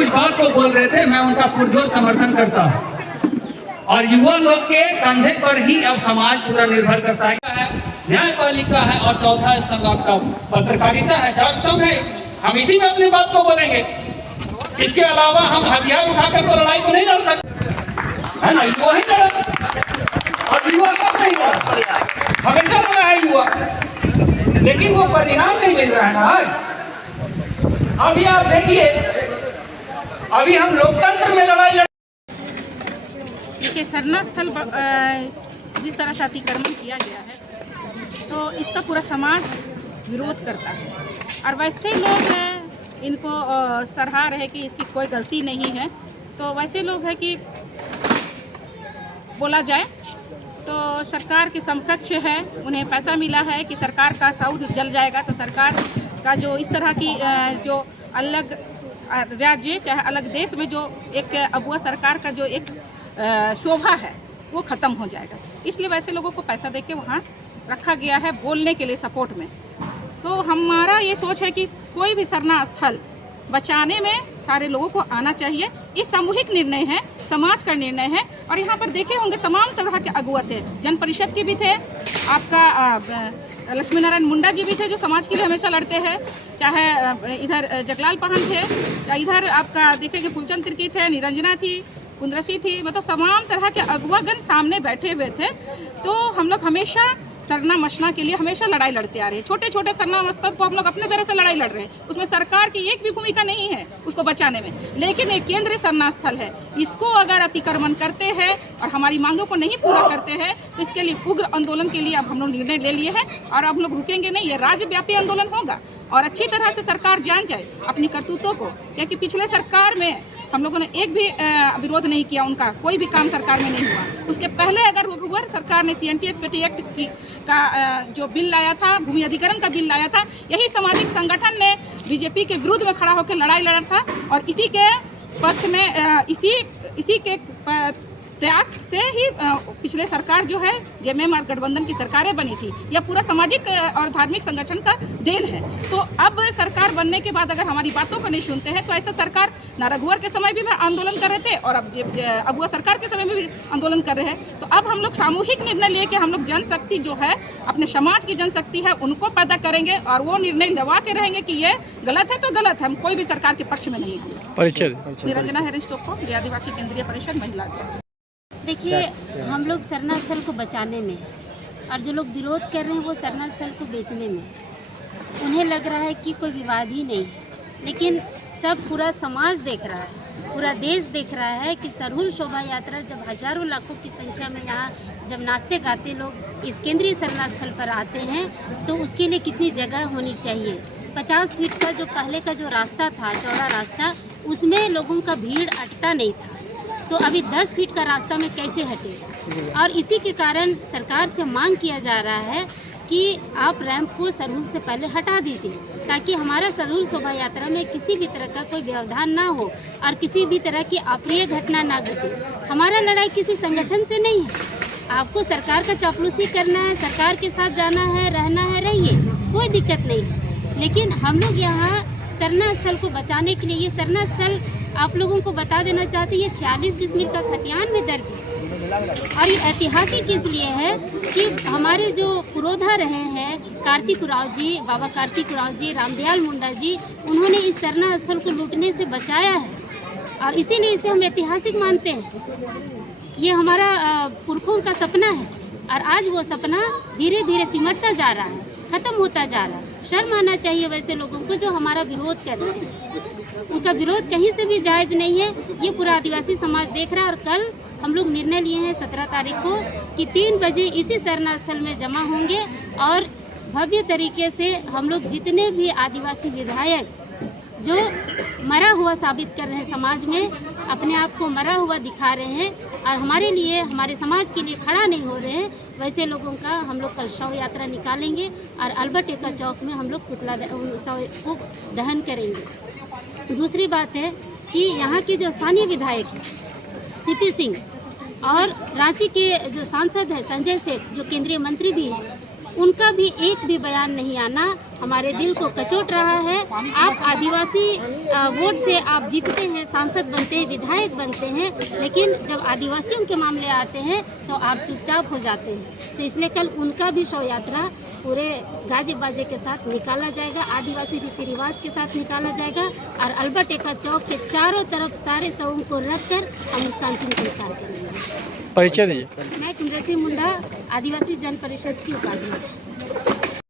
कुछ बात को बोल रहे थे, मैं उनका पुरजोर समर्थन करता हूँ। और युवा लोग के कंधे पर ही अब समाज पूरा निर्भर करता है। न्यायपालिका है और चौथा स्तंभ आपका पत्रकारिता है, चार स्तंभ है। हम इसी में अपनी बात को बोलेंगे। इसके अलावा हम हथियार उठाकर तो लड़ाई को नहीं लड़ सकते, है ना? युवा ही लड़ा, और युवा कब नहीं लड़ा, हमेशा लड़ा है युवा, लेकिन वो परिणाम नहीं मिल रहा है ना आज। अभी आप देखिए, अभी हम लोकतंत्र में लड़ाई लड़। देखिए, सरना स्थल जिस तरह से अतिक्रमण किया गया है तो इसका पूरा समाज विरोध करता है, और वैसे लोग इनको सराहा रहे कि इसकी कोई गलती नहीं है। तो वैसे लोग हैं कि बोला जाए तो सरकार के समकक्ष है, उन्हें पैसा मिला है कि सरकार का साउथ जल जाएगा, तो सरकार का जो इस तरह की जो अलग राज्य चाहे अलग देश में जो एक अगुआ सरकार का जो एक शोभा है वो ख़त्म हो जाएगा। इसलिए वैसे लोगों को पैसा देके वहाँ रखा गया है बोलने के लिए, सपोर्ट में। तो हमारा ये सोच है कि कोई भी सरना स्थल बचाने में सारे लोगों को आना चाहिए। ये सामूहिक निर्णय है, समाज का निर्णय है। और यहाँ पर देखे होंगे तमाम तरह के अगुआ थे, जन परिषद के भी थे, आपका लक्ष्मी नारायण मुंडा जी भी थे जो समाज के लिए हमेशा लड़ते हैं, चाहे इधर जगलाल पाहन थे, या इधर आपका देखेंगे फूलचंद तिर्की थे, निरंजना थी, कुंद्रसी थी, मतलब तमाम तरह के अगुवागण सामने बैठे हुए थे। तो हम लोग हमेशा सरना मशना के लिए हमेशा लड़ाई लड़ते आ रहे हैं। छोटे छोटे सरना मस्तर को हम लोग अपने तरह से लड़ाई लड़ रहे हैं, उसमें सरकार की एक भी भूमिका नहीं है उसको बचाने में। लेकिन एक केंद्रीय सरना स्थल है, इसको अगर अतिक्रमण करते हैं और हमारी मांगों को नहीं पूरा करते हैं तो इसके लिए उग्र आंदोलन के लिए अब हम लोग निर्णय ले लिए हैं, और अब हम लोग रुकेंगे नहीं। ये राज्यव्यापी आंदोलन होगा और अच्छी तरह से सरकार जान जाए अपनी करतूतों को, क्योंकि पिछले सरकार में हम लोगों ने एक भी विरोध नहीं किया, उनका कोई भी काम सरकार में नहीं हुआ। उसके पहले अगर हुआ, सरकार ने CNTS एक्ट का जो बिल लाया था, भूमि अधिग्रहण का बिल लाया था, यही सामाजिक संगठन ने बीजेपी के विरुद्ध में खड़ा होकर लड़ाई लड़ा था, और इसी के पक्ष में इसी के त्याग से ही पिछले सरकार जो है जेएमएम और गठबंधन की सरकारें बनी थी। यह पूरा सामाजिक और धार्मिक संगठन का देन है। तो अब सरकार बनने के बाद अगर हमारी बातों को नहीं सुनते हैं तो ऐसा सरकार ना रघुवर के समय भी आंदोलन कर रहे थे और अब वह सरकार के समय में भी आंदोलन कर रहे हैं। तो अब हम लोग सामूहिक निर्णय लेके हम लोग जनशक्ति जो है, अपने समाज की जनशक्ति है, उनको पैदा करेंगे और वो निर्णय दबा के रहेंगे कि ये गलत है तो गलत है, हम कोई भी सरकार के पक्ष में नहीं है। परिचय निरंजना हेरेंज टोप्पो, आदिवासी केंद्रीय परिषद महिला। देखिए, हम लोग सरना स्थल को बचाने में, और जो लोग विरोध कर रहे हैं वो सरना स्थल को बेचने में। उन्हें लग रहा है कि कोई विवाद ही नहीं, लेकिन सब पूरा समाज देख रहा है, पूरा देश देख रहा है कि सरहुल शोभा यात्रा जब हजारों लाखों की संख्या में यहाँ जब नाचते गाते लोग इस केंद्रीय सरना स्थल पर आते हैं तो उसके लिए कितनी जगह होनी चाहिए। 50 फीट का जो पहले का जो रास्ता था, चौड़ा रास्ता, उसमें लोगों का भीड़ अटता नहीं था, तो अभी 10 फीट का रास्ता में कैसे हटे। और इसी के कारण सरकार से मांग किया जा रहा है कि आप रैंप को सरहुल से पहले हटा दीजिए, ताकि हमारा सरहुल शोभा यात्रा में किसी भी तरह का कोई व्यवधान ना हो और किसी भी तरह की अप्रिय घटना ना घटे। हमारा लड़ाई किसी संगठन से नहीं है। आपको सरकार का चापलूसी करना है, सरकार के साथ जाना है, रहना है, रहिए, कोई दिक्कत नहीं है। लेकिन हम लोग यहाँ सरना स्थल को बचाने के लिए, ये सरना स्थल आप लोगों को बता देना चाहते हैं, ये 46 डिसमिल का खतियान में दर्ज है। और ये ऐतिहासिक इसलिए है कि हमारे जो पुरोधा रहे हैं कार्तिक उराव जी, बाबा कार्तिक उराव जी, रामदयाल मुंडा जी, उन्होंने इस सरना स्थल को लूटने से बचाया है, और इसीलिए इसे हम ऐतिहासिक मानते हैं। ये हमारा पुरखों का सपना है, और आज वो सपना धीरे धीरे सिमटता जा रहा है, खत्म होता जा रहा है। शर्म आना चाहिए वैसे लोगों को जो हमारा विरोध कर रहे हैं। उनका विरोध कहीं से भी जायज़ नहीं है, ये पूरा आदिवासी समाज देख रहा है। और कल हम लोग निर्णय लिए हैं 17 तारीख को कि 3 बजे इसी सरना स्थल में जमा होंगे, और भव्य तरीके से हम लोग जितने भी आदिवासी विधायक जो मरा हुआ साबित कर रहे हैं, समाज में अपने आप को मरा हुआ दिखा रहे हैं और हमारे लिए, हमारे समाज के लिए खड़ा नहीं हो रहे हैं, वैसे लोगों का हम लोग कल शव यात्रा निकालेंगे और अल्बर्ट एक्का चौक में हम लोग पुतला शव को दहन करेंगे। दूसरी बात है कि यहाँ के जो स्थानीय विधायक हैं CP सिंह, और रांची के जो सांसद हैं संजय सेठ, जो केंद्रीय मंत्री भी हैं, उनका भी एक भी बयान नहीं आना हमारे दिल को कचोट रहा है। आप आदिवासी वोट से आप जीतते हैं, सांसद बनते हैं, विधायक बनते हैं, लेकिन जब आदिवासियों के मामले आते हैं तो आप चुपचाप हो जाते हैं। तो इसलिए कल उनका भी शव यात्रा पूरे गाजे बाजे के साथ निकाला जाएगा, आदिवासी रीति रिवाज के साथ निकाला जाएगा और अल्बर्ट एक्का चौक के चारों तरफ सारे शवों को रखकर हम उसका अंतिम संस्कार करेंगे। परिचय दीजिए। मैं कुंद्रसी मुंडा, आदिवासी जन परिषद की उपाध्यक्ष।